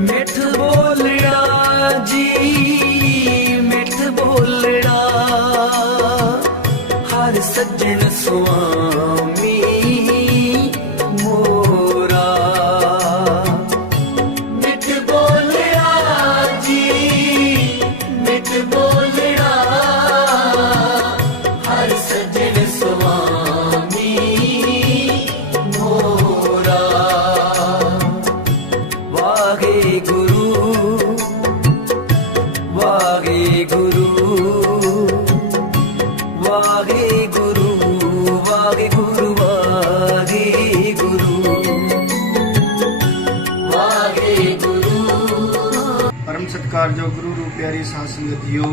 ਮਿੱਠ ਬੋ ਸੱਜਣ ਸੁਆਮੀ ਮੋਰਾ। ਮਿੱਠ ਬੋਲਿਆ ਜੀ, ਮਿੱਠ ਬੋਲਿਆ। ਹਰ ਸੱਜਣ ਸੁਆਮੀ ਮੋਰਾ। ਵਾਗੇ ਗੁਰੂ ਵਾਗੇ ਗੁਰੂ, ਵਾਗੇ ਪਰਮ ਸਤਿਕਾਰਯੋਗ ਗੁਰੂ ਰੂਪ ਪਿਆਰੀ ਸਾਧ ਸੰਗਤ ਜੀਓ,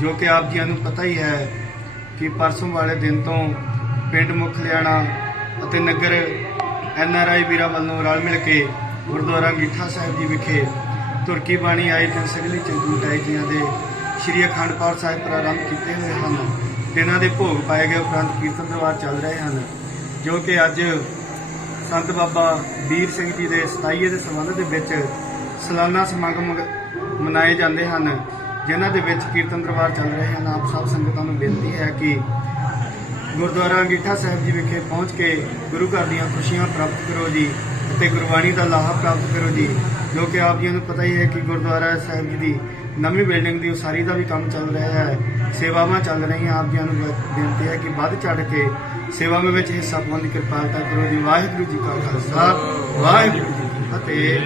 ਜੋ ਕਿ ਆਪ ਜੀਆਂ ਨੂੰ ਪਤਾ ਹੀ ਹੈ ਕਿ ਪਰਸੋਂ ਵਾਲੇ ਦਿਨ ਤੋਂ ਪਿੰਡ ਮੁਖਲਿਆਣਾ ਅਤੇ ਨਗਰ ਐਨ ਆਰ ਆਈ ਵੀਰਾਂ ਵੱਲੋਂ ਰਲ ਮਿਲ ਕੇ ਗੁਰਦੁਆਰਾ ਅੰਗੀਠਾ ਸਾਹਿਬ ਜੀ ਵਿਖੇ ਤੁਰਕੀ ਬਾਣੀ ਆਈ ਤੇ ਸਗਲੀ ਚੰਦੂ ਟਾਈ ਜੀਆਂ ਦੇ ਸ਼੍ਰੀ ਅਖੰਡ ਪਾਠ ਸਾਹਿਬ ਪ੍ਰਾਰੰਭ ਕੀਤੇ ਹੋਏ ਹਨ। ਦਿਨਾਂ ਦੇ ਭੋਗ ਪਾਏ ਗਏ ਉਪਰੰਤ ਕੀਰਤਨ ਦਰਬਾਰ ਚੱਲ ਰਹੇ ਹਨ, ਜੋ ਕਿ ਅੱਜ ਸੰਤ ਬਾਬਾ ਵੀਰ ਸਿੰਘ ਜੀ ਦੇ 27 ਦੇ ਸੰਬੰਧ ਦੇ ਵਿੱਚ ਸਾਲਾਨਾ ਸਮਾਗਮ ਮਨਾਏ ਜਾਂਦੇ ਹਨ, ਜਿਨ੍ਹਾਂ ਦੇ ਵਿੱਚ ਕੀਰਤਨ ਦਰਬਾਰ ਚੱਲ ਰਹੇ ਹਨ। ਆਪ ਸਭ ਸੰਗਤਾਂ ਨੂੰ ਬੇਨਤੀ ਹੈ ਕਿ ਗੁਰਦੁਆਰਾ ਅੰਗੀਠਾ ਸਾਹਿਬ ਜੀ ਵਿਖੇ ਪਹੁੰਚ ਕੇ ਗੁਰੂ ਘਰ ਦੀਆਂ ਖੁਸ਼ੀਆਂ ਪ੍ਰਾਪਤ ਕਰੋ ਜੀ ਅਤੇ ਗੁਰਬਾਣੀ ਦਾ ਲਾਹਾ ਪ੍ਰਾਪਤ ਕਰੋ ਜੀ। ਜੋ ਕਿ ਆਪ ਜੀ ਨੂੰ ਪਤਾ ਹੀ ਹੈ ਕਿ ਗੁਰਦੁਆਰਾ ਸਾਹਿਬ ਜੀ ਦੀ ਨਵੀਂ ਬਿਲਡਿੰਗ ਦੀ ਉਸਾਰੀ ਦਾ ਵੀ ਕੰਮ ਚੱਲ ਰਿਹਾ ਹੈ। ਸੇਵਾਵਾਂ ਚੱਲ ਰਹੀਆਂ ਆਪ ਜੀ ਨੂੰ ਬੇਨਤੀ ਹੈ ਕਿ ਵੱਧ ਚੜ ਕੇ ਸੇਵਾਵਾਂ ਵਿੱਚ ਹਿੱਸਾ ਪਾਉਣ ਦੀ ਕਿਰਪਾਲਤਾ ਕਰੋ ਜੀ। ਵਾਹਿਗੁਰੂ ਜੀ ਕਾ ਖਾਲਸਾ, ਵਾਹਿਗੁਰੂ ਜੀ ਕੀ ਫਤਿਹ।